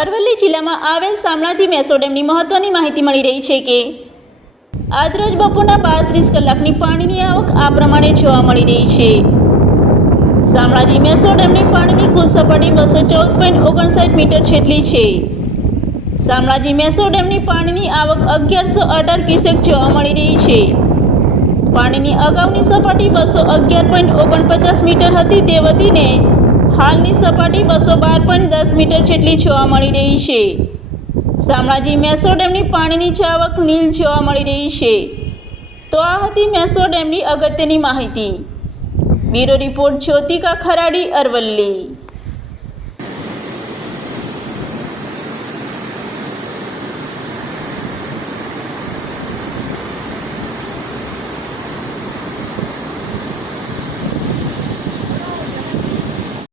અરવલ્લી જિલ્લામાં આવેલ શામળાજી મેસો ડેમની મહત્વની માહિતી મળી રહી છે કે આજરોજ બપોરના બાળત્રીસ કલાકની પાણીની આવક આ પ્રમાણે જોવા મળી રહી છે. શામળાજી મેસો ડેમની પાણીની કુલ સપાટી બસો ચૌદ પોઈન્ટ ઓગણસાઠ મીટર જેટલી છે. શામળાજી મેસો ડેમની પાણીની આવક અગિયારસો અઢાર ક્યુસેક જોવા મળી રહી છે. પાણીની અગાઉની સપાટી બસો અગિયાર પોઈન્ટ ઓગણપચાસ મીટર હતી તે વધીને હાલની સપાટી બસો બાર પોઈન્ટ દસ મીટર જેટલી જોવા મળી રહી છે. શામળાજી મેસો ડેમની પાણીની જાવક નીલ જોવા મળી રહી છે. તો આ હતી મેસો ડેમની અગત્યની માહિતી. Bureau report Jyotika Kharadi Aravalli.